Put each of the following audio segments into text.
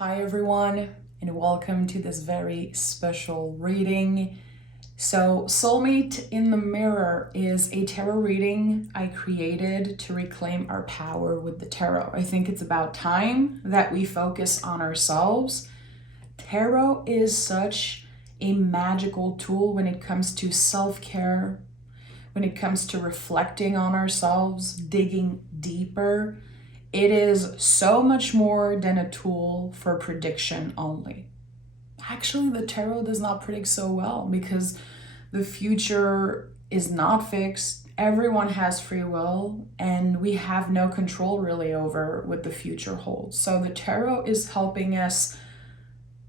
Hi everyone, and welcome to this very special reading. So, Soulmate in the Mirror is a tarot reading I created to reclaim our power with the tarot. I think it's about time that we focus on ourselves. Tarot is such a magical tool when it comes to self-care, when it comes to reflecting on ourselves, digging deeper. It is so much more than a tool for prediction only. Actually, the tarot does not predict so well because the future is not fixed. Everyone has free will, and we have no control really over what the future holds. So the tarot is helping us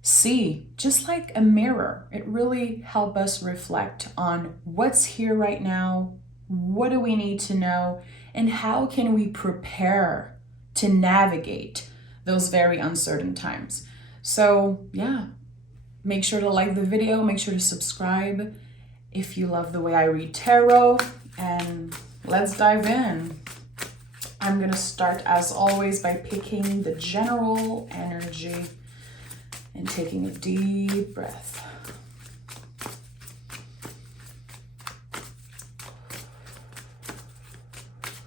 see, just like a mirror. It really helps us reflect on what's here right now, what do we need to know, and how can we prepare to navigate those very uncertain times. So yeah, make sure to like the video, make sure to subscribe if you love the way I read tarot, and let's dive in. I'm gonna start as always by picking the general energy and taking a deep breath.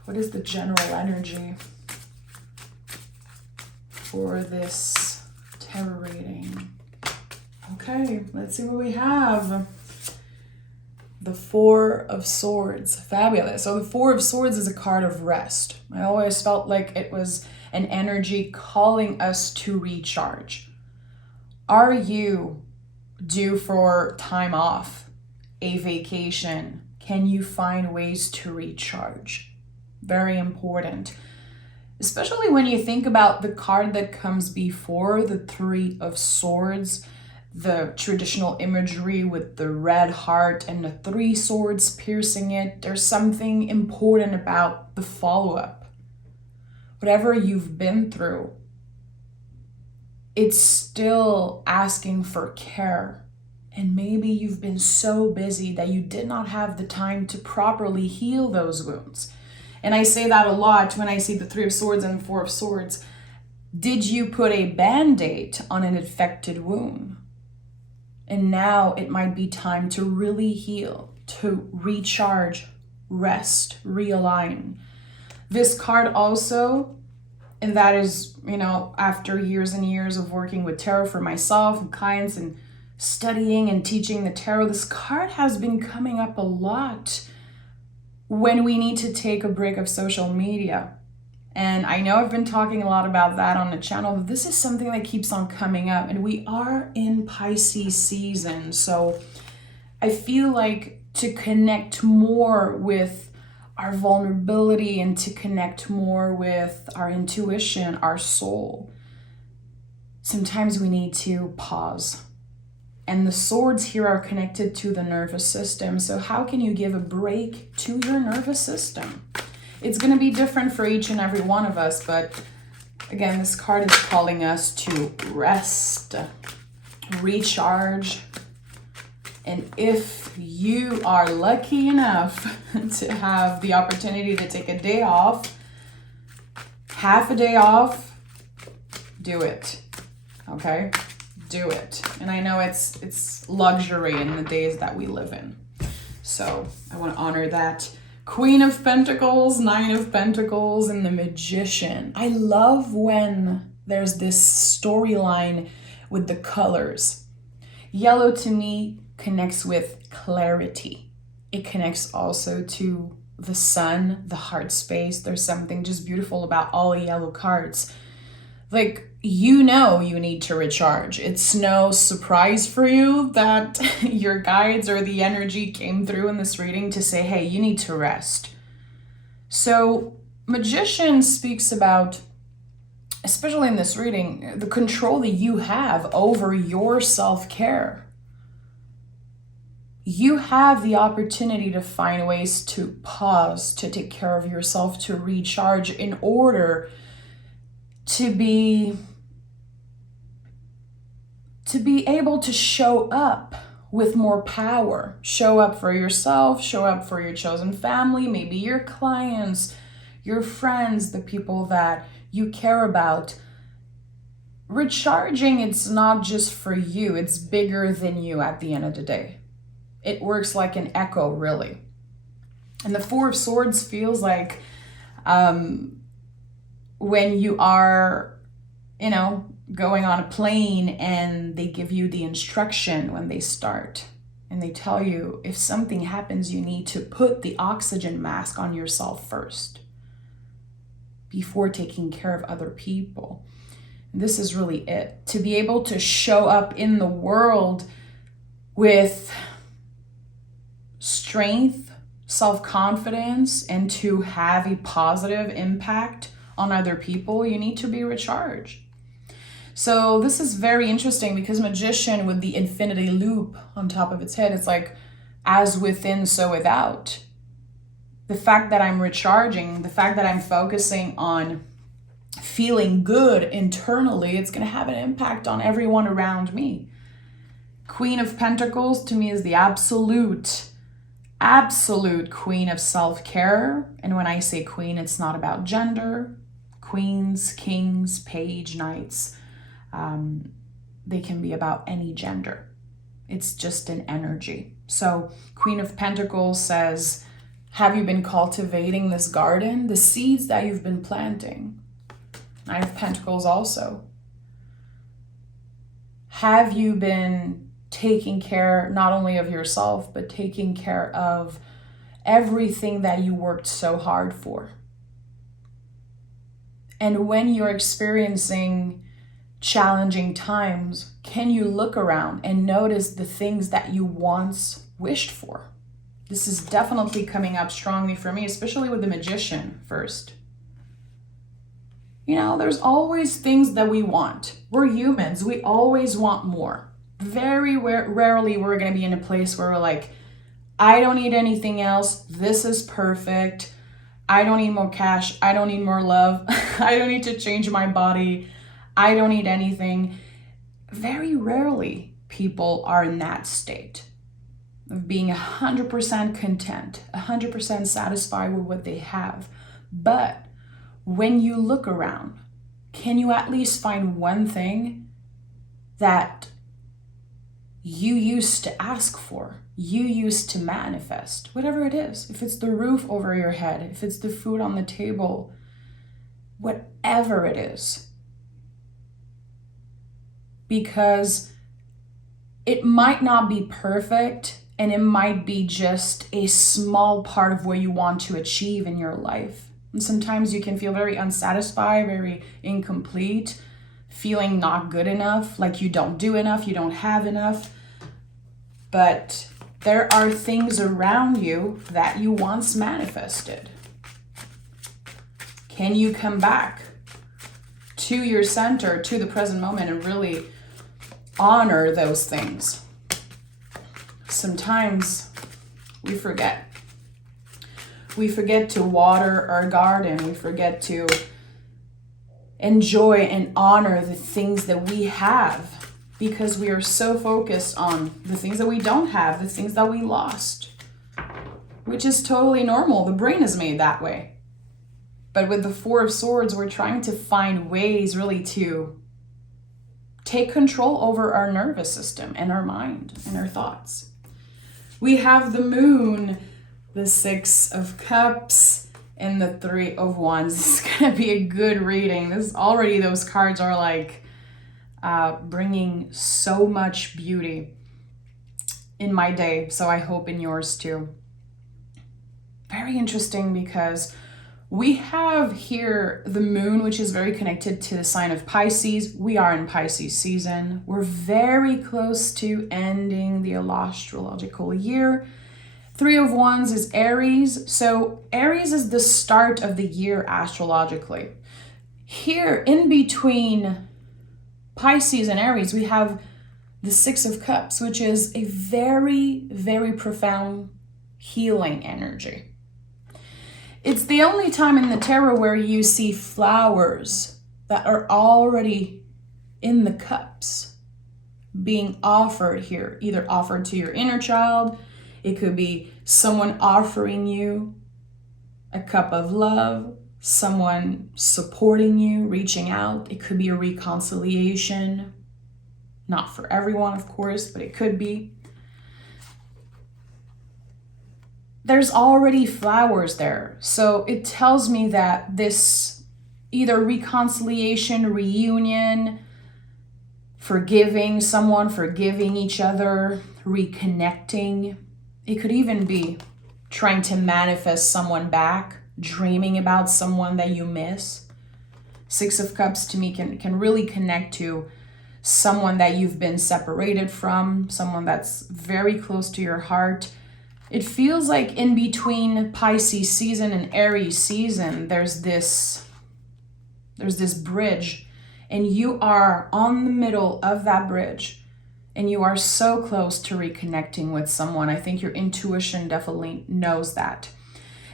What is the general energy for this tarot reading? Okay, let's see what we have. The Four of Swords. Fabulous. So the Four of Swords is a card of rest. I always felt like it was an energy calling us to recharge. Are you due for time off, a vacation? Can you find ways to recharge? Very important. Especially when you think about the card that comes before, the Three of Swords, the traditional imagery with the red heart and the three swords piercing it. There's something important about the follow-up. Whatever you've been through, it's still asking for care. And maybe you've been so busy that you did not have the time to properly heal those wounds. And I say that a lot when I see the Three of Swords and the Four of Swords. Did you put a band-aid on an infected wound? And now it might be time to really heal, to recharge, rest, realign. This card also, and that is, after years and years of working with tarot for myself and clients and studying and teaching the tarot, this card has been coming up a lot when we need to take a break of social media. And I know I've been talking a lot about that on the channel, but this is something that keeps on coming up. And we are in Pisces season. So I feel like to connect more with our vulnerability and to connect more with our intuition, our soul, sometimes we need to pause. And the swords here are connected to the nervous system. So how can you give a break to your nervous system? It's going to be different for each and every one of us, but again, this card is calling us to rest, recharge, and if you are lucky enough to have the opportunity to take a day off, half a day off, do it, okay? Do it. And I know it's luxury in the days that we live in, so I want to honor that. Queen of Pentacles, Nine of Pentacles, and the Magician. I love when there's this storyline with the colors. Yellow to me connects with clarity. It connects also to the sun, the heart space. There's something just beautiful about all yellow cards. Like, you need to recharge. It's no surprise for you that your guides or the energy came through in this reading to say, hey, you need to rest. So Magician speaks about, especially in this reading, the control that you have over your self-care. You have the opportunity to find ways to pause, to take care of yourself, to recharge in order to be able to show up with more power. Show up for yourself, show up for your chosen family, maybe your clients, your friends, the people that you care about. recharging, it's not just for you, it's bigger than you at the end of the day. It works like an echo, really. And the Four of Swords feels like when you are, going on a plane and they give you the instruction when they start. And they tell you if something happens, you need to put the oxygen mask on yourself first before taking care of other people. And this is really it. To be able to show up in the world with strength, self-confidence, and to have a positive impact on other people, you need to be recharged. So this is very interesting because Magician with the infinity loop on top of its head, it's like as within, so without. The fact that I'm recharging, the fact that I'm focusing on feeling good internally, it's going to have an impact on everyone around me. Queen of Pentacles to me is the absolute queen of self-care. And when I say queen, it's not about gender. Queens, kings, page, knights, they can be about any gender. It's just an energy. So Queen of Pentacles says, have you been cultivating this garden? The seeds that you've been planting. Knight of Pentacles also. Have you been taking care not only of yourself, but taking care of everything that you worked so hard for? And when you're experiencing challenging times, can you look around and notice the things that you once wished for? This is definitely coming up strongly for me, especially with the Magician first. There's always things that we want. We're humans. We always want more. Very rarely we're going to be in a place where we're like, I don't need anything else. This is perfect. I don't need more cash. I don't need more love. I don't need to change my body. I don't need anything. Very rarely people are in that state of being 100% content, 100% satisfied with what they have. But when you look around, can you at least find one thing that you used to ask for, you used to manifest, whatever it is? If it's the roof over your head, if it's the food on the table, whatever it is. Because it might not be perfect and it might be just a small part of what you want to achieve in your life. And sometimes you can feel very unsatisfied, very incomplete, feeling not good enough, like you don't do enough, you don't have enough. But there are things around you that you once manifested. Can you come back to your center, to the present moment, and really honor those things? Sometimes we forget. We forget to water our garden. We forget to enjoy and honor the things that we have because we are so focused on the things that we don't have, the things that we lost, which is totally normal. The brain is made that way. But with the Four of Swords, we're trying to find ways really to take control over our nervous system and our mind and our thoughts. We have the Moon, the Six of Cups, and the Three of Wands. This is going to be a good reading. Those cards are like bringing so much beauty in my day. So I hope in yours too. Very interesting because we have here the Moon, which is very connected to the sign of Pisces. We are in Pisces season. We're very close to ending the astrological year. Three of Wands is Aries. So Aries is the start of the year astrologically. Here in between Pisces and Aries, we have the Six of Cups, which is a very, very profound healing energy. It's the only time in the tarot where you see flowers that are already in the cups being offered here, either offered to your inner child. It could be someone offering you a cup of love, someone supporting you, reaching out. It could be a reconciliation. Not for everyone, of course, but it could be. There's already flowers there. So it tells me that this either reconciliation, reunion, forgiving someone, forgiving each other, reconnecting. It could even be trying to manifest someone back, dreaming about someone that you miss. Six of Cups to me can really connect to someone that you've been separated from, someone that's very close to your heart. It feels like in between Pisces season and Aries season, there's this bridge, and you are on the middle of that bridge, and you are so close to reconnecting with someone. I think your intuition definitely knows that.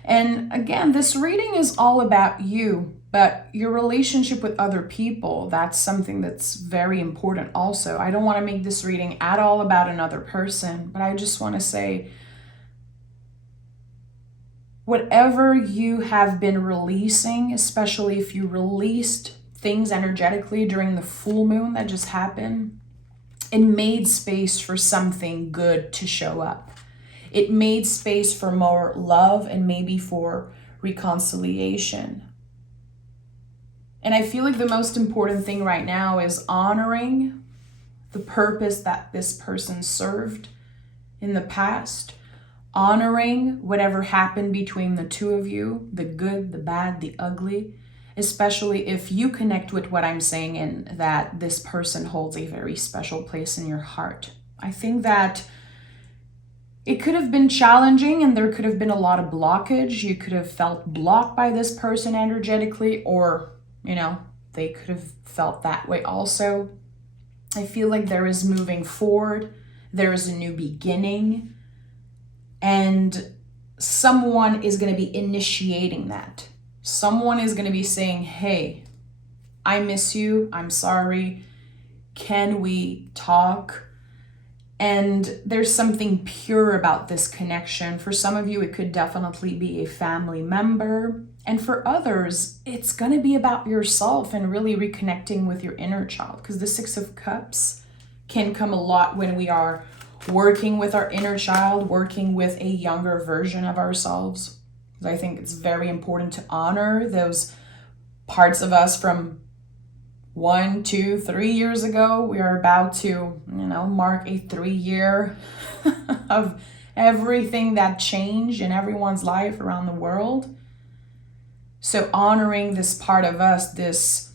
And again, this reading is all about you, but your relationship with other people, that's something that's very important also. I don't want to make this reading at all about another person, but I just want to say, whatever you have been releasing, especially if you released things energetically during the full moon that just happened, it made space for something good to show up. It made space for more love and maybe for reconciliation. And I feel like the most important thing right now is honoring the purpose that this person served in the past, honoring whatever happened between the two of you, the good, the bad, the ugly, especially if you connect with what I'm saying and that this person holds a very special place in your heart. I think that it could have been challenging and there could have been a lot of blockage. You could have felt blocked by this person energetically, or, they could have felt that way also. I feel like there is moving forward. There is a new beginning. And someone is going to be initiating that. Someone is going to be saying, hey, I miss you. I'm sorry. Can we talk? And there's something pure about this connection. For some of you, it could definitely be a family member. And for others, it's going to be about yourself and really reconnecting with your inner child. Because the Six of Cups can come a lot when we are working with our inner child, working with a younger version of ourselves. I think it's very important to honor those parts of us from 1, 2, 3 years ago. We are about to, mark a 3-year of everything that changed in everyone's life around the world. So honoring this part of us, this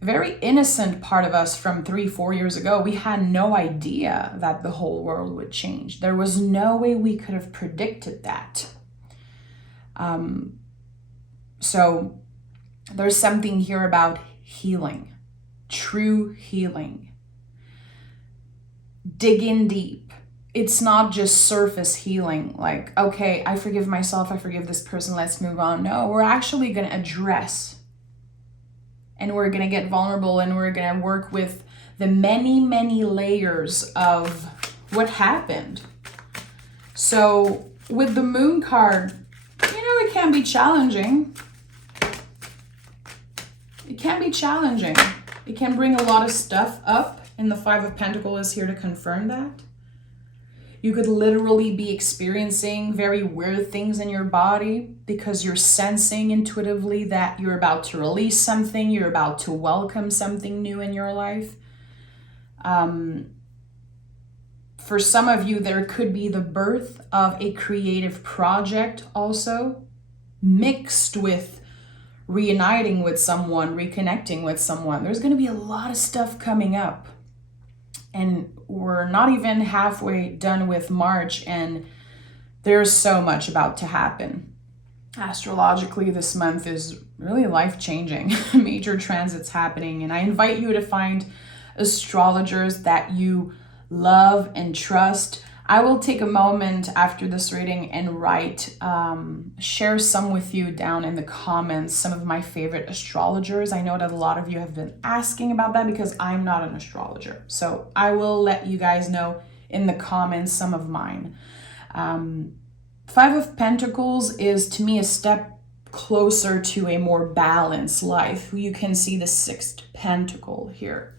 very innocent part of us from 3, 4 years ago, we had no idea that the whole world would change. There was no way we could have predicted that. So there's something here about healing, true healing. Dig in deep. It's not just surface healing, like, okay, I forgive myself, I forgive this person, let's move on. No, we're actually going to address, and we're going to get vulnerable, and we're going to work with the many, many layers of what happened. So with the Moon card, it can be challenging. It can be challenging. It can bring a lot of stuff up, and the Five of Pentacles is here to confirm that. You could literally be experiencing very weird things in your body because you're sensing intuitively that you're about to release something, you're about to welcome something new in your life. For some of you, there could be the birth of a creative project also, mixed with reuniting with someone, reconnecting with someone. There's going to be a lot of stuff coming up. And we're not even halfway done with March, and there's so much about to happen. Astrologically, this month is really life-changing. Major transits happening, and I invite you to find astrologers that you love and trust. I will take a moment after this reading and share some with you down in the comments, some of my favorite astrologers. I know that a lot of you have been asking about that because I'm not an astrologer. So I will let you guys know in the comments some of mine. Five of Pentacles is to me a step closer to a more balanced life. You can see the sixth pentacle here.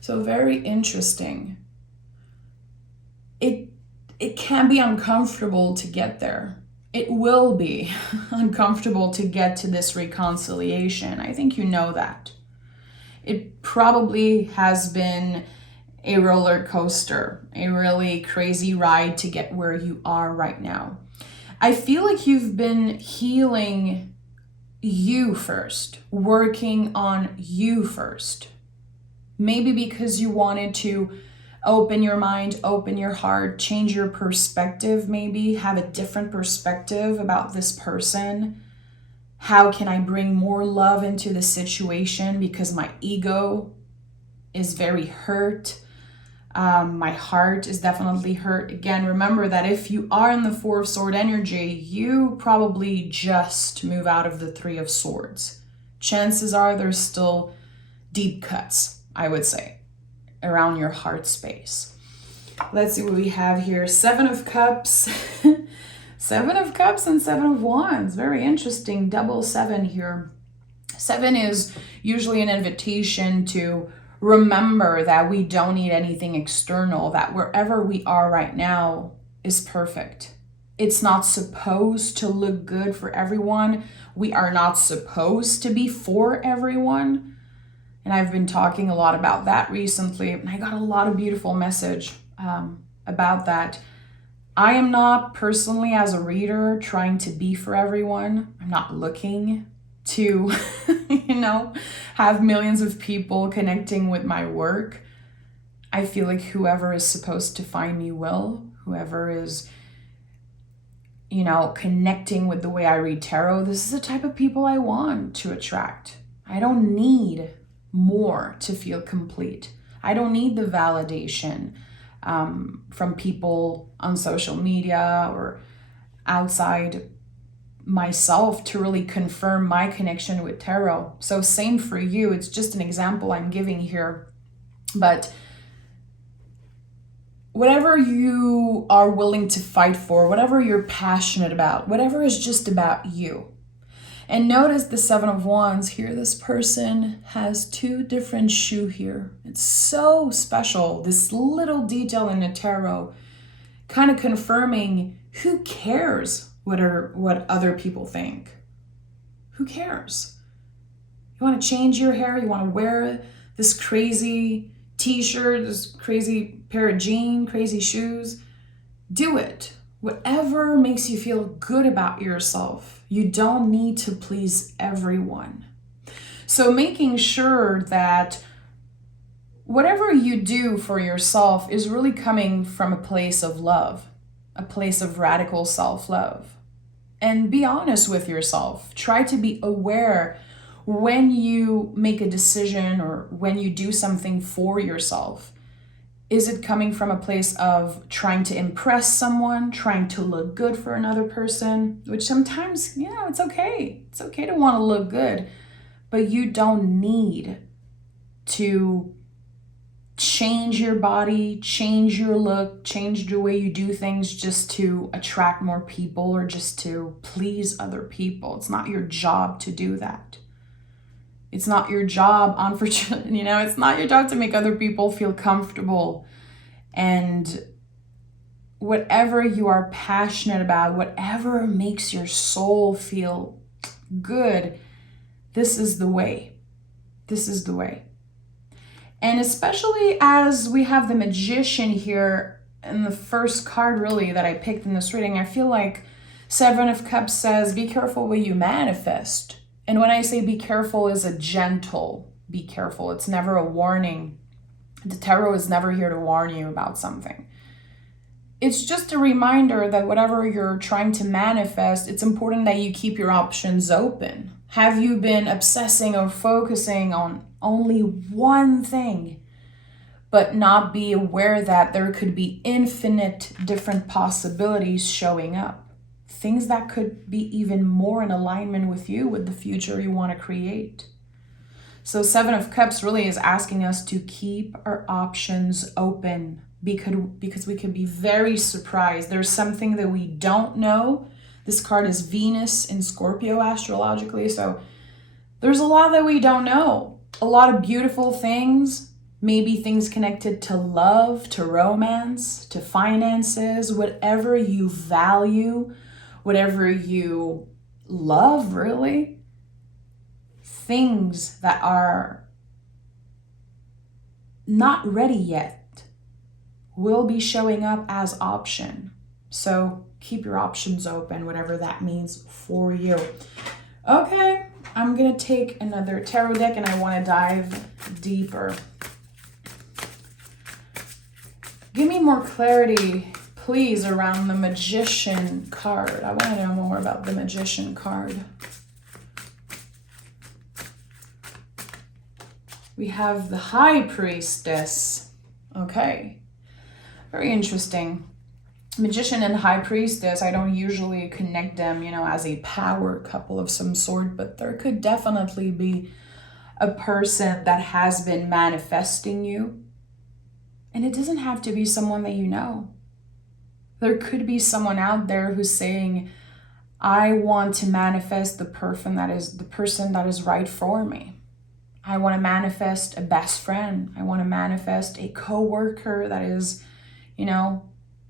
So very interesting. It can be uncomfortable to get there. It will be uncomfortable to get to this reconciliation. I think you know that. It probably has been a roller coaster, a really crazy ride to get where you are right now. I feel like you've been healing you first, working on you first. Maybe because you wanted to open your mind, open your heart, change your perspective, maybe have a different perspective about this person. How can I bring more love into the situation because my ego is very hurt? My heart is definitely hurt. Again, remember that if you are in the Four of Swords energy, you probably just move out of the Three of Swords. Chances are there's still deep cuts, I would say, around your heart space. Let's see what we have here. Seven of Cups. Seven of Cups and Seven of Wands. Very interesting. Double seven here. Seven is usually an invitation to remember that we don't need anything external, that wherever we are right now is perfect. It's not supposed to look good for everyone. We are not supposed to be for everyone. And I've been talking a lot about that recently, and I got a lot of beautiful message about that. I am not personally, as a reader, trying to be for everyone. I'm not looking to, have millions of people connecting with my work. I feel like whoever is supposed to find me will, whoever is, connecting with the way I read tarot, this is the type of people I want to attract. I don't need more to feel complete. I don't need the validation from people on social media or outside myself to really confirm my connection with tarot. So same for you. It's just an example I'm giving here. But whatever you are willing to fight for, whatever you're passionate about, whatever is just about you. And notice the Seven of Wands here. This person has two different shoes here. It's so special. This little detail in the tarot kind of confirming who cares what other people think. Who cares? You want to change your hair? You want to wear this crazy t-shirt, this crazy pair of jeans, crazy shoes? Do it. Whatever makes you feel good about yourself. You don't need to please everyone. So making sure that whatever you do for yourself is really coming from a place of love, a place of radical self-love. And be honest with yourself. Try to be aware when you make a decision or when you do something for yourself. Is it coming from a place of trying to impress someone, trying to look good for another person? Which sometimes, it's okay. It's okay to want to look good, but you don't need to change your body, change your look, change the way you do things just to attract more people or just to please other people. It's not your job to do that. It's not your job, unfortunately, it's not your job to make other people feel comfortable. And whatever you are passionate about, whatever makes your soul feel good, this is the way. This is the way. And especially as we have the Magician here in the first card really that I picked in this reading, I feel like Seven of Cups says, be careful what you manifest. And when I say be careful, is a gentle be careful. It's never a warning. The tarot is never here to warn you about something. It's just a reminder that whatever you're trying to manifest, it's important that you keep your options open. Have you been obsessing or focusing on only one thing, but not be aware that there could be infinite different possibilities showing up? Things that could be even more in alignment with you, with the future you want to create. So Seven of Cups really is asking us to keep our options open because we can be very surprised. There's something that we don't know This card is Venus in Scorpio astrologically. So there's a lot that we don't know. A lot of beautiful things, maybe things connected to love, to romance, to finances, whatever you value, whatever you love, really. Things that are not ready yet will be showing up as option. So keep your options open, whatever that means for you. Okay, I'm gonna take another tarot deck and I wanna dive deeper. Give me more clarity, please, around the Magician card. I wanna know more about the Magician card. We have the High Priestess. Okay, very interesting. Magician and High Priestess, I don't usually connect them, as a power couple of some sort, but there could definitely be a person that has been manifesting you. And it doesn't have to be someone that you know. There could be someone out there who's saying, I want to manifest the person that is right for me. I want to manifest a best friend. I want to manifest a coworker that is,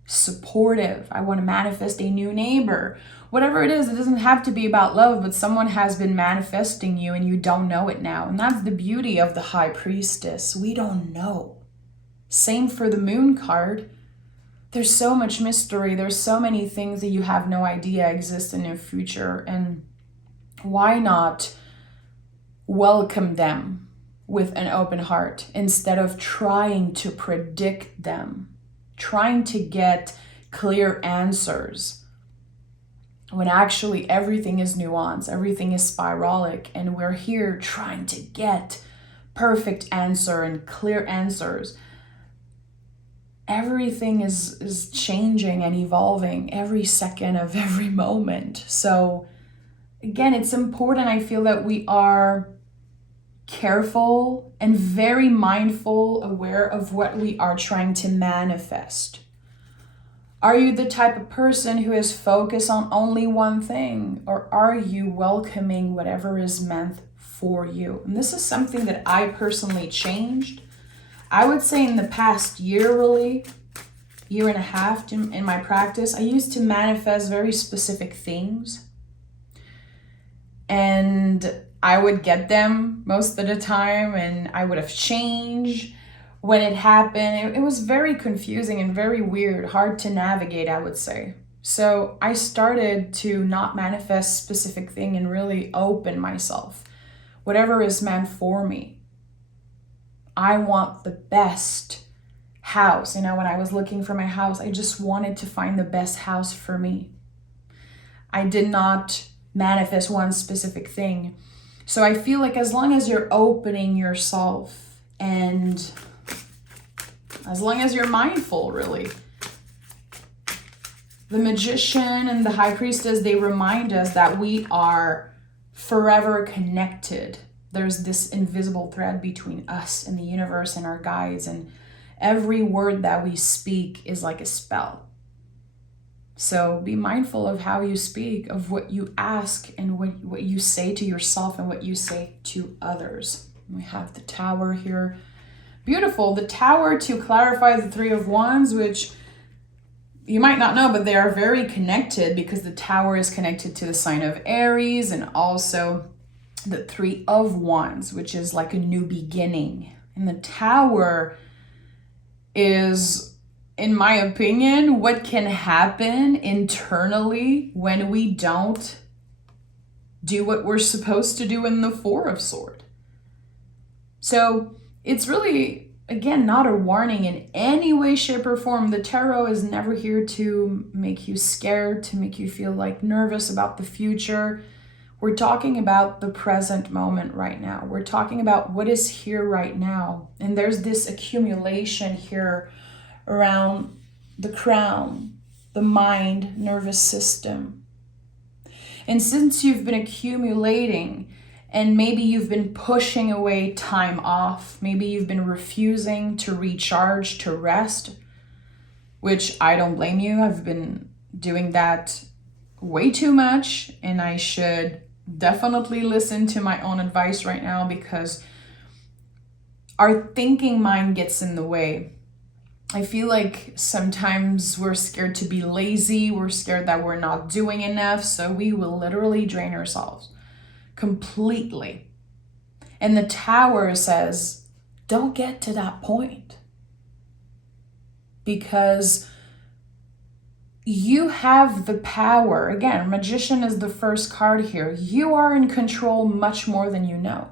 supportive. I want to manifest a new neighbor. Whatever it is, it doesn't have to be about love, but someone has been manifesting you and you don't know it now. And that's the beauty of the High Priestess. We don't know. Same for the Moon card. There's so much mystery. There's so many things that you have no idea exist in your future. And why not welcome them with an open heart instead of trying to predict them, trying to get clear answers, when actually everything is nuanced, everything is spiralic, and we're here trying to get perfect answer and clear answers. Everything is changing and evolving every second of every moment. So again, it's important, I feel, that we are careful and very mindful, aware of what we are trying to manifest. Are you the type of person who is focused on only one thing, or are you welcoming whatever is meant for you? And this is something that I personally changed. I would say in the past year, really, year and a half in my practice, I used to manifest very specific things. And I would get them most of the time, and I would have changed when it happened. It was very confusing and very weird, hard to navigate, I would say. So I started to not manifest specific thing and really open myself. Whatever is meant for me. I want the best house. When I was looking for my house, I just wanted to find the best house for me. I did not manifest one specific thing. So I feel like as long as you're opening yourself and as long as you're mindful, really. The Magician and the High Priestess, they remind us that we are forever connected. There's this invisible thread between us and the universe and our guides, and every word that we speak is like a spell. So be mindful of how you speak, of what you ask, and what you say to yourself and what you say to others. We have the Tower here. Beautiful. The Tower, to clarify the Three of Wands, which you might not know, but they are very connected because the Tower is connected to the sign of Aries, and also the Three of Wands, which is like a new beginning. And the Tower is, in my opinion, what can happen internally when we don't do what we're supposed to do in the Four of Swords. So it's really, again, not a warning in any way, shape, or form. The tarot is never here to make you scared, to make you feel like nervous about the future. We're talking about the present moment right now. We're talking about what is here right now. And there's this accumulation here around the crown, the mind, nervous system. And since you've been accumulating, and maybe you've been pushing away time off, maybe you've been refusing to recharge, to rest, which I don't blame you. I've been doing that way too much, and I should definitely listen to my own advice right now, because our thinking mind gets in the way. I feel like sometimes we're scared to be lazy. We're scared that we're not doing enough. So we will literally drain ourselves completely. And the Tower says, don't get to that point, because you have the power. Again, Magician is the first card here. You are in control much more than you know.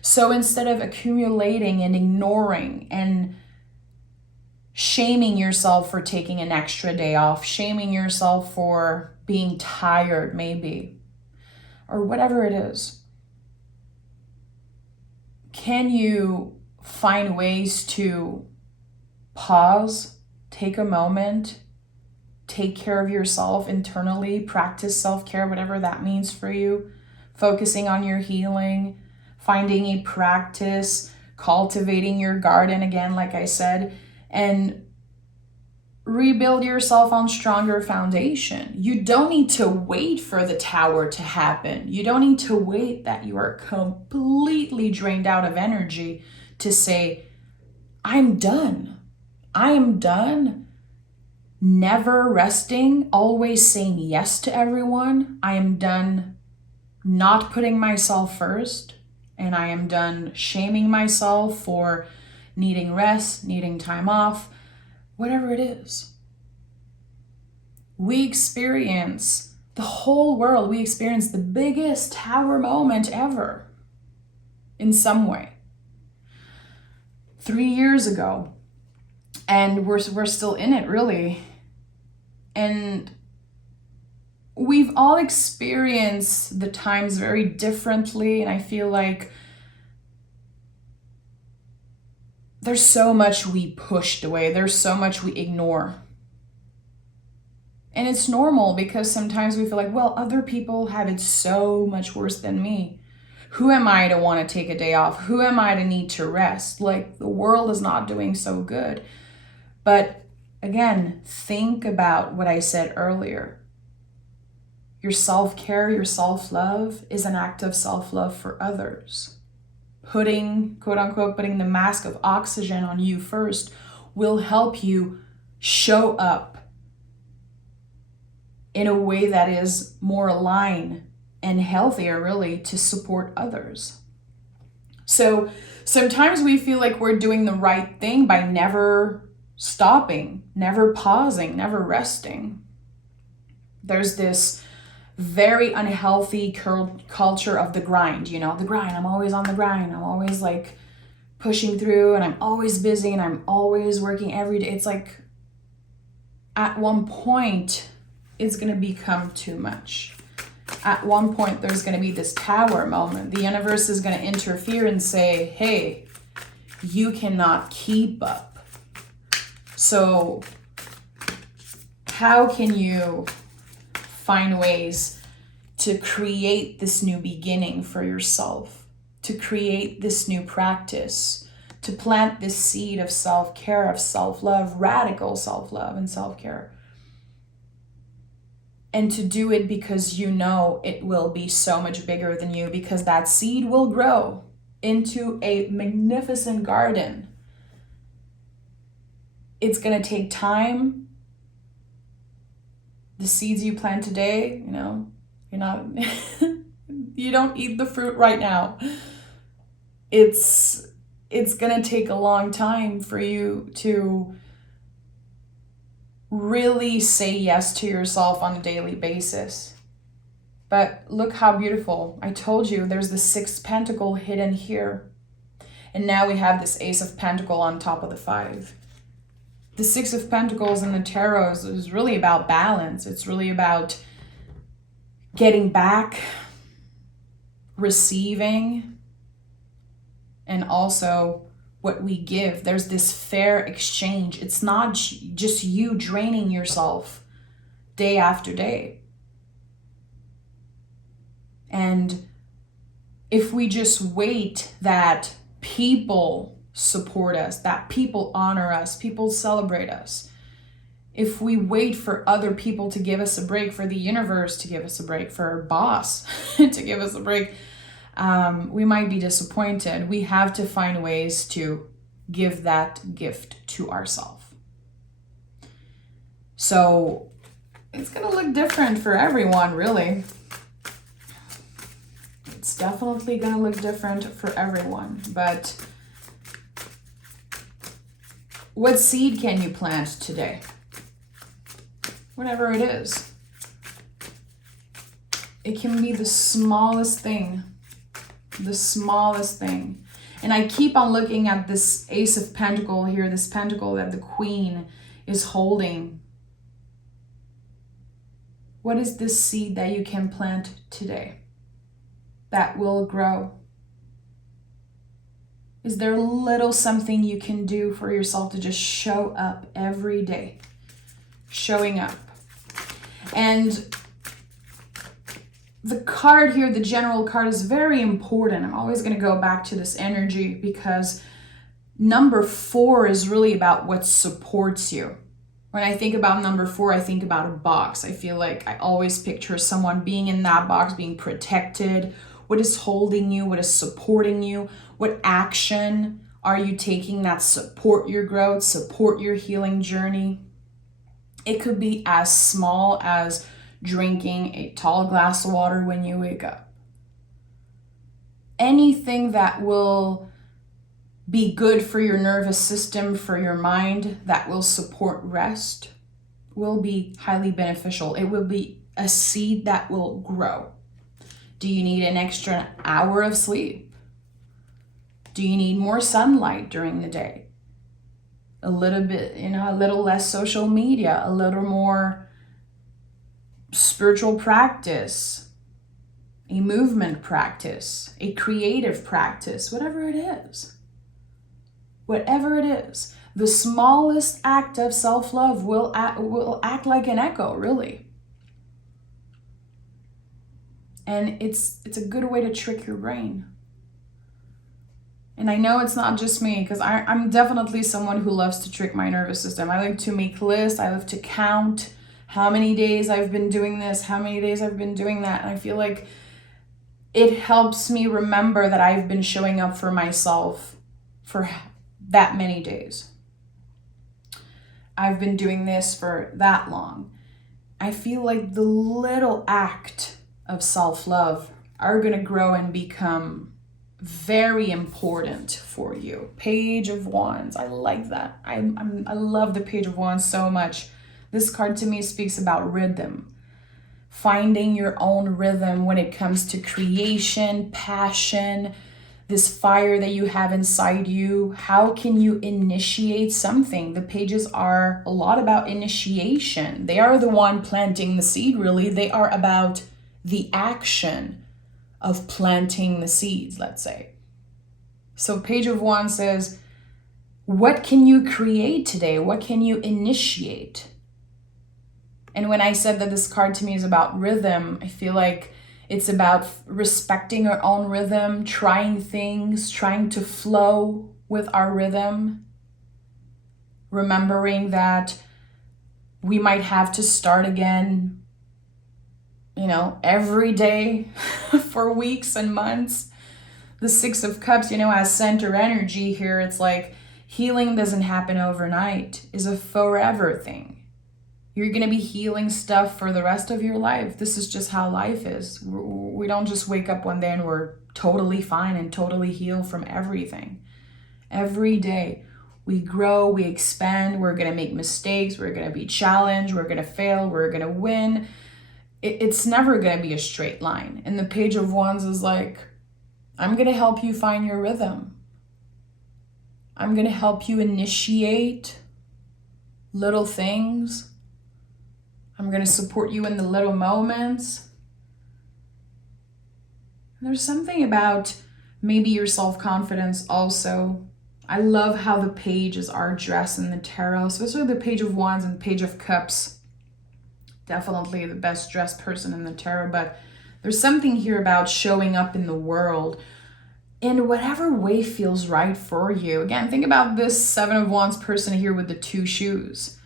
So instead of accumulating and ignoring and shaming yourself for taking an extra day off, shaming yourself for being tired maybe, or whatever it is, can you find ways to pause, take a moment, take care of yourself internally, practice self-care, whatever that means for you, focusing on your healing, finding a practice, cultivating your garden again, like I said, and rebuild yourself on stronger foundation. You don't need to wait for the Tower to happen. You don't need to wait that you are completely drained out of energy to say, I'm done. I am done. Never resting, always saying yes to everyone. I am done not putting myself first, and I am done shaming myself for needing rest, needing time off, whatever it is. We experience, the whole world, we experience the biggest Tower moment ever in some way. 3 years ago, and we're still in it, really. And we've all experienced the times very differently, and I feel like there's so much we pushed away. There's so much we ignore. And it's normal, because sometimes we feel like, well, other people have it so much worse than me. Who am I to want to take a day off? Who am I to need to rest? Like, the world is not doing so good. But again, think about what I said earlier. Your self-care, your self-love is an act of self-love for others. Putting, quote unquote, putting the mask of oxygen on you first will help you show up in a way that is more aligned and healthier, really, to support others. So sometimes we feel like we're doing the right thing by never stopping, never pausing, never resting. There's this very unhealthy culture of the grind, the grind. I'm always on the grind. I'm always like pushing through, and I'm always busy, and I'm always working every day. It's like at one point, it's going to become too much. At one point, there's going to be this Tower moment. The universe is going to interfere and say, hey, you cannot keep up. So how can you find ways to create this new beginning for yourself, to create this new practice, to plant this seed of self-care, of self-love, radical self-love and self-care? And to do it because you know it will be so much bigger than you, because that seed will grow into a magnificent garden. It's going to take time. The seeds you plant today, you're not, you don't eat the fruit right now. It's going to take a long time for you to really say yes to yourself on a daily basis. But look how beautiful. I told you there's the 6th pentacle hidden here. And now we have this Ace of Pentacle on top of the 5. The 6 of Pentacles in the tarot is really about balance. It's really about getting back, receiving, and also what we give. There's this fair exchange. It's not just you draining yourself day after day. And if we just wait that people support us, that people honor us, people celebrate us, if we wait for other people to give us a break, for the universe to give us a break, for our boss to give us a break, we might be disappointed. We have to find ways to give that gift to ourselves. So it's going to look different for everyone, really. It's definitely going to look different for everyone. But what seed can you plant today? Whatever it is. It can be the smallest thing. The smallest thing. And I keep on looking at this Ace of Pentacles here, this pentacle that the Queen is holding. What is this seed that you can plant today that will grow? Is there a little something you can do for yourself to just show up every day? Showing up. And the card here, the general card, is very important. I'm always going to go back to this energy because number 4 is really about what supports you. When I think about number 4, I think about a box. I feel like I always picture someone being in that box, being protected. What is holding you? What is supporting you? What action are you taking that support your growth, support your healing journey? It could be as small as drinking a tall glass of water when you wake up. Anything that will be good for your nervous system, for your mind, that will support rest, will be highly beneficial. It will be a seed that will grow. Do you need an extra hour of sleep? Do you need more sunlight during the day? A little bit, a little less social media, a little more spiritual practice, a movement practice, a creative practice, whatever it is. Whatever it is, the smallest act of self-love will act like an echo, really. And it's a good way to trick your brain. And I know it's not just me, because I'm definitely someone who loves to trick my nervous system. I like to make lists. I love to count how many days I've been doing this, how many days I've been doing that. And I feel like it helps me remember that I've been showing up for myself for that many days. I've been doing this for that long. I feel like the little act of self-love are going to grow and become very important for you. Page of Wands. I like that. I love the Page of Wands so much. This card to me speaks about rhythm. Finding your own rhythm when it comes to creation, passion, this fire that you have inside you. How can you initiate something? The pages are a lot about initiation. They are the one planting the seed, really. They are about the action of planting the seeds, let's say. So Page of Wands says, what can you create today? What can you initiate? And when I said that this card to me is about rhythm, I feel like it's about respecting our own rhythm, trying things, trying to flow with our rhythm, remembering that we might have to start again, every day for weeks and months. The Six of Cups, as center energy here, it's like healing doesn't happen overnight. It's a forever thing. You're going to be healing stuff for the rest of your life. This is just how life is. We don't just wake up one day and we're totally fine and totally healed from everything. Every day we grow, we expand, we're going to make mistakes, we're going to be challenged, we're going to fail, we're going to win. It's never going to be a straight line. And the Page of Wands is like, I'm going to help you find your rhythm. I'm going to help you initiate little things. I'm going to support you in the little moments. And there's something about maybe your self-confidence also. I love how the pages are dressed in the tarot, especially the Page of Wands and Page of Cups. Definitely the best dressed person in the tarot, but there's something here about showing up in the world in whatever way feels right for you. Again, think about this Seven of Wands person here with the 2 shoes.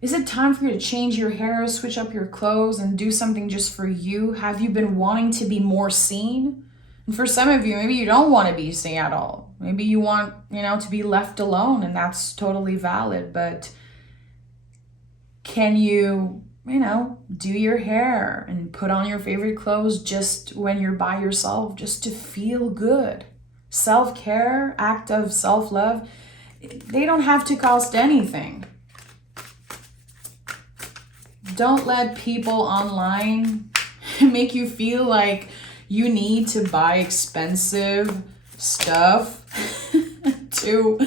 Is it time for you to change your hair, switch up your clothes, and do something just for you? Have you been wanting to be more seen? And for some of you, maybe you don't want to be seen at all. Maybe you want, to be left alone, and that's totally valid. But can you, do your hair and put on your favorite clothes just when you're by yourself, just to feel good? Self-care, act of self-love, they don't have to cost anything. Don't let people online make you feel like you need to buy expensive stuff to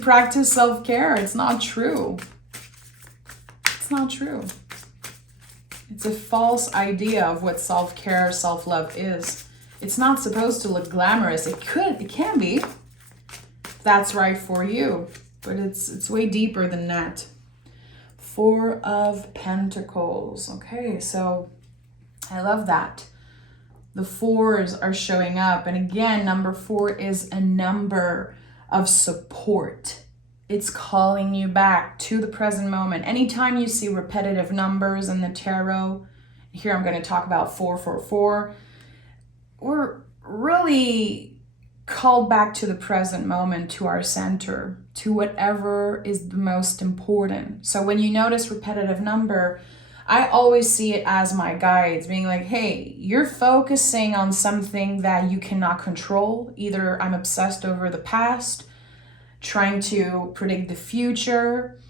practice self-care. It's not true. It's not true. It's a false idea of what self-care, self-love is. It's not supposed to look glamorous. It can be. If that's right for you, but it's way deeper than that. Four of Pentacles. Okay, so I love that. The fours are showing up. And again, number 4 is a number of support. It's calling you back to the present moment. Anytime you see repetitive numbers in the tarot, here I'm going to talk about 444, we're really called back to the present moment, to our center, to whatever is the most important. So when you notice repetitive number, I always see it as my guides being like, hey, you're focusing on something that you cannot control. Either I'm obsessed over the past, trying to predict the future,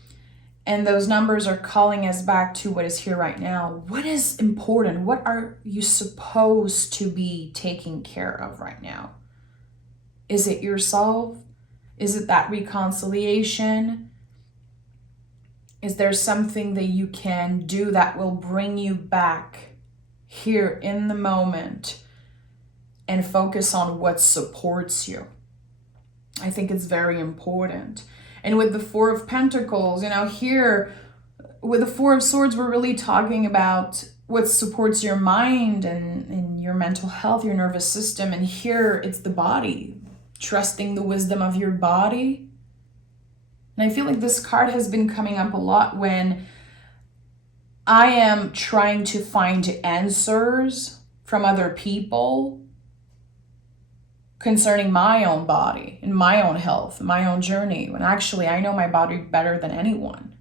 and those numbers are calling us back to what is here right now. What is important? What are you supposed to be taking care of right now? Is it yourself? Is it that reconciliation? Is there something that you can do that will bring you back here in the moment and focus on what supports you? I think it's very important. And with the 4 of Pentacles, here with the 4 of Swords, we're really talking about what supports your mind and your mental health, your nervous system. And here it's the body. Trusting the wisdom of your body. And I feel like this card has been coming up a lot when I am trying to find answers from other people concerning my own body and my own health, my own journey, when actually I know my body better than anyone.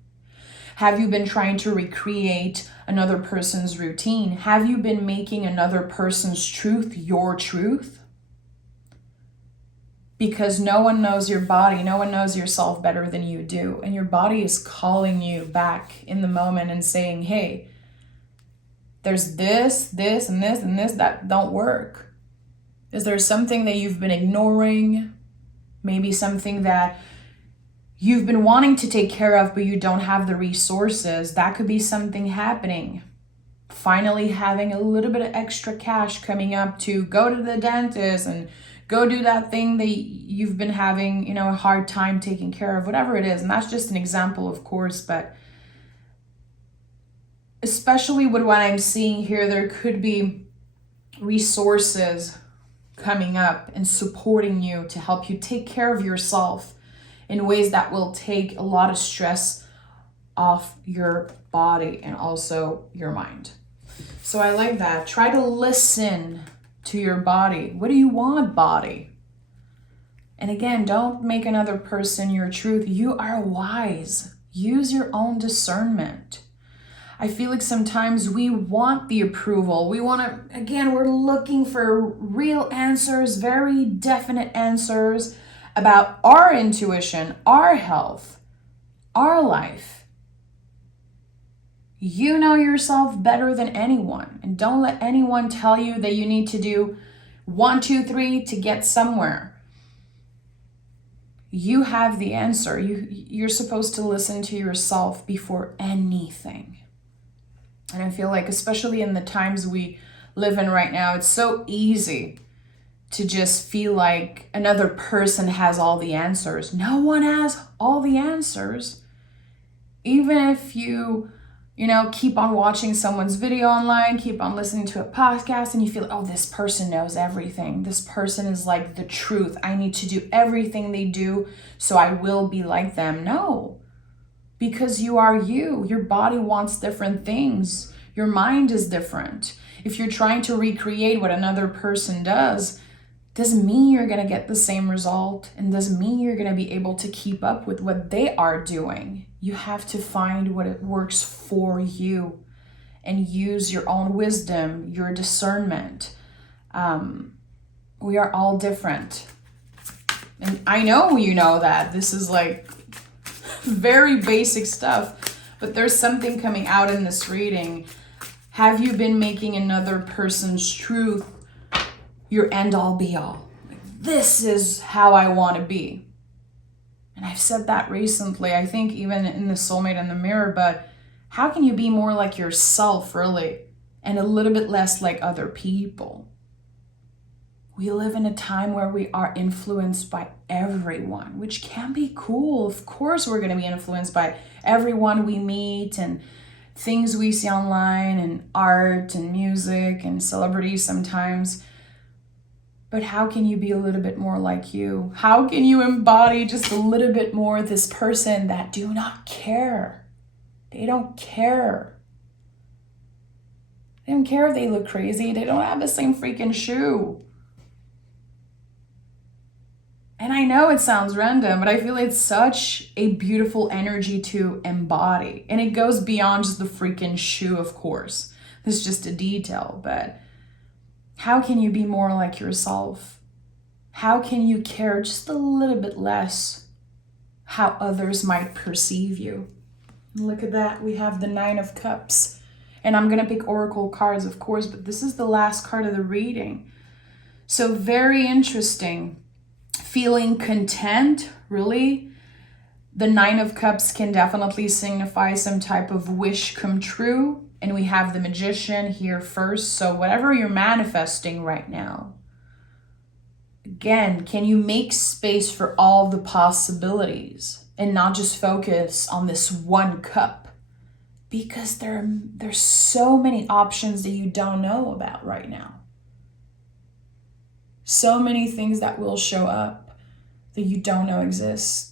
Have you been trying to recreate another person's routine? Have you been making another person's truth your truth? Because no one knows your body, no one knows yourself better than you do. And your body is calling you back in the moment and saying, hey, there's this, and this that don't work. Is there something that you've been ignoring? Maybe something that you've been wanting to take care of, but you don't have the resources. That could be something happening. Finally having a little bit of extra cash coming up to go to the dentist and go do that thing that you've been having, a hard time taking care of, whatever it is. And that's just an example, of course, but especially with what I'm seeing here, there could be resources coming up and supporting you to help you take care of yourself in ways that will take a lot of stress off your body and also your mind. So I like that. Try to listen to your body. What do you want, body? And again, don't make another person your truth. You are wise. Use your own discernment. I feel like sometimes we want the approval. We want to, again, we're looking for real answers, very definite answers about our intuition, our health, our life. You know yourself better than anyone. And don't let anyone tell you that you need to do 1, 2, 3 to get somewhere. You have the answer. You're supposed to listen to yourself before anything. And I feel like, especially in the times we live in right now, it's so easy to just feel like another person has all the answers. No one has all the answers. Even if you keep on watching someone's video online, keep on listening to a podcast, and you feel, oh, this person knows everything. This person is like the truth. I need to do everything they do, so I will be like them. No. because you are you. Your body wants different things. Your mind is different. If you're trying to recreate what another person doesn't mean you're going to get the same result, and doesn't mean you're going to be able to keep up with what they are doing. You have to find what it works for you and use your own wisdom, your discernment. We are all different. And I know you know that. This is like very basic stuff, but there's something coming out in this reading. Have you been making another person's truth your end all be all? Like, this is how I want to be. And I've said that recently, I think even in the Soulmate in the Mirror, but how can you be more like yourself, really, and a little bit less like other people? We live in a time where we are influenced by everyone, which can be cool. Of course, we're going to be influenced by everyone we meet and things we see online and art and music and celebrities sometimes. But how can you be a little bit more like you? How can you embody just a little bit more this person that do not care? They don't care. They don't care if they look crazy. They don't have the same freaking shoe. And I know it sounds random, but I feel it's such a beautiful energy to embody. And it goes beyond just the freaking shoe, of course. This is just a detail, but how can you be more like yourself? How can you care just a little bit less how others might perceive you? Look at that. We have the 9 of Cups. And I'm going to pick oracle cards, of course, but this is the last card of the reading. So very interesting. Feeling content, really. The 9 of Cups can definitely signify some type of wish come true. And we have the Magician here first. So whatever you're manifesting right now, again, can you make space for all the possibilities and not just focus on this one cup? Because there's so many options that you don't know about right now. So many things that will show up that you don't know exist.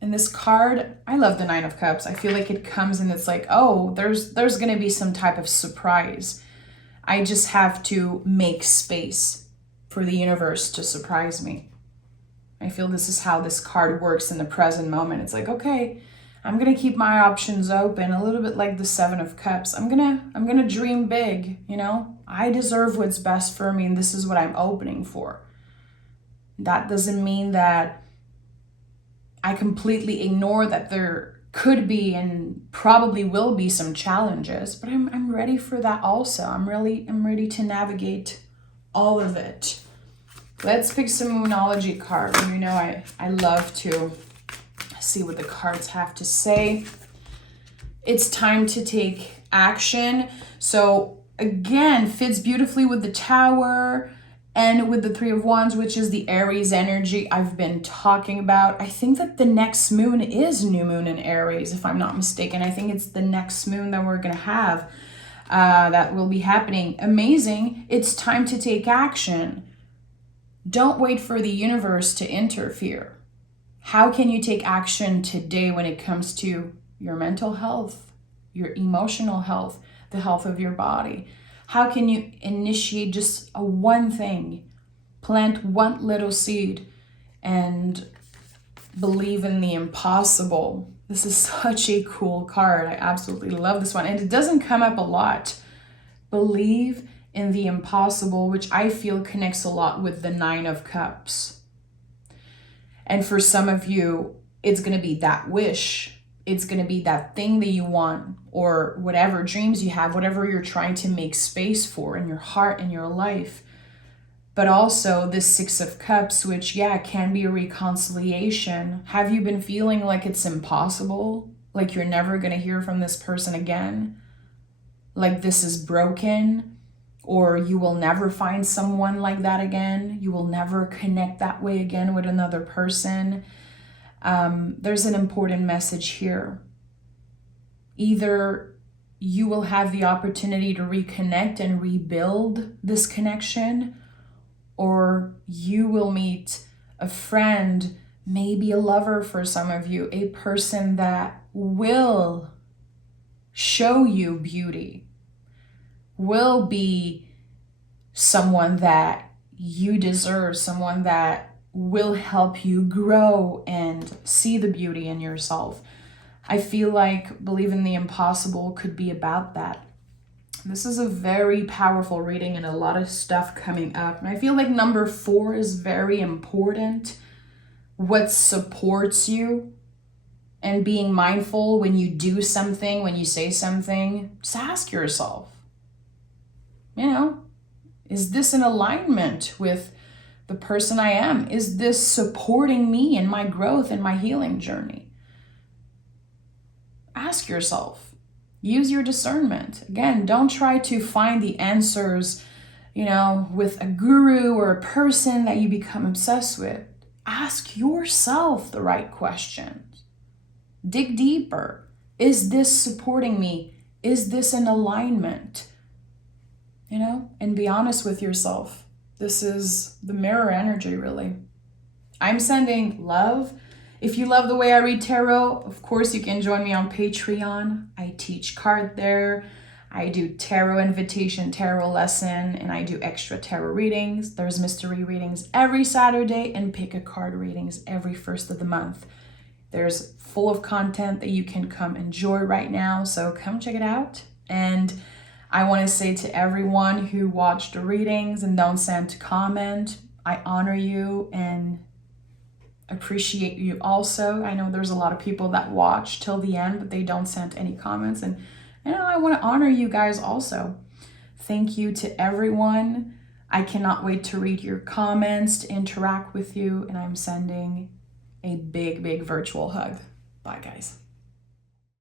And this card, I love the 9 of Cups. I feel like it comes and it's like, oh, there's going to be some type of surprise. I just have to make space for the universe to surprise me. I feel this is how this card works in the present moment. It's like, okay, I'm going to keep my options open, a little bit like the 7 of Cups. I'm going to dream big, you know? I deserve what's best for me, and this is what I'm opening for. That doesn't mean that I completely ignore that there could be and probably will be some challenges, but I'm ready for that also. I'm ready to navigate all of it. Let's pick some Moonology cards. You know, I love to see what the cards have to say. It's time to take action. So again, fits beautifully with the Tower and with the 3 of Wands, which is the Aries energy I've been talking about. I think that the next moon is new moon in Aries, if I'm not mistaken. I think it's the next moon that we're going to have that will be happening. Amazing. It's time to take action. Don't wait for the universe to interfere. How can you take action today when it comes to your mental health, your emotional health, the health of your body? How can you initiate just one thing, plant one little seed, and believe in the impossible? This is such a cool card. I absolutely love this one. And it doesn't come up a lot. Believe in the impossible, which I feel connects a lot with the 9 of Cups. And for some of you, it's going to be that wish. It's going to be that thing that you want, or whatever dreams you have, whatever you're trying to make space for in your heart and your life. But also this 6 of Cups, which, yeah, can be a reconciliation. Have you been feeling like it's impossible? Like you're never going to hear from this person again? Like this is broken? Or you will never find someone like that again? You will never connect that way again with another person? There's an important message here. Either you will have the opportunity to reconnect and rebuild this connection, or you will meet a friend maybe a lover for some of you, a person that will show you beauty, will be someone that you deserve, someone that will help you grow and see the beauty in yourself. I feel like Believe in the Impossible could be about that. This is a very powerful reading and a lot of stuff coming up. And I feel like number 4 is very important. What supports you, and being mindful when you do something, when you say something, just ask yourself, is this in alignment with the person I am? Is this supporting me in my growth and my healing journey? Ask yourself. Use your discernment. Again, don't try to find the answers, with a guru or a person that you become obsessed with. Ask yourself the right questions. Dig deeper. Is this supporting me? Is this in alignment? And be honest with yourself. This is the mirror energy, really. I'm sending love. If you love the way I read tarot, of course you can join me on Patreon. I teach card there. I do tarot invitation, tarot lesson, and I do extra tarot readings. There's mystery readings every Saturday and pick a card readings every first of the month. There's full of content that you can come enjoy right now, so come check it out. And I want to say to everyone who watched the readings and don't send a comment, I honor you and appreciate you also. I know there's a lot of people that watch till the end, but they don't send any comments. And I want to honor you guys also. Thank you to everyone. I cannot wait to read your comments, to interact with you, and I'm sending a big, big virtual hug. Bye, guys.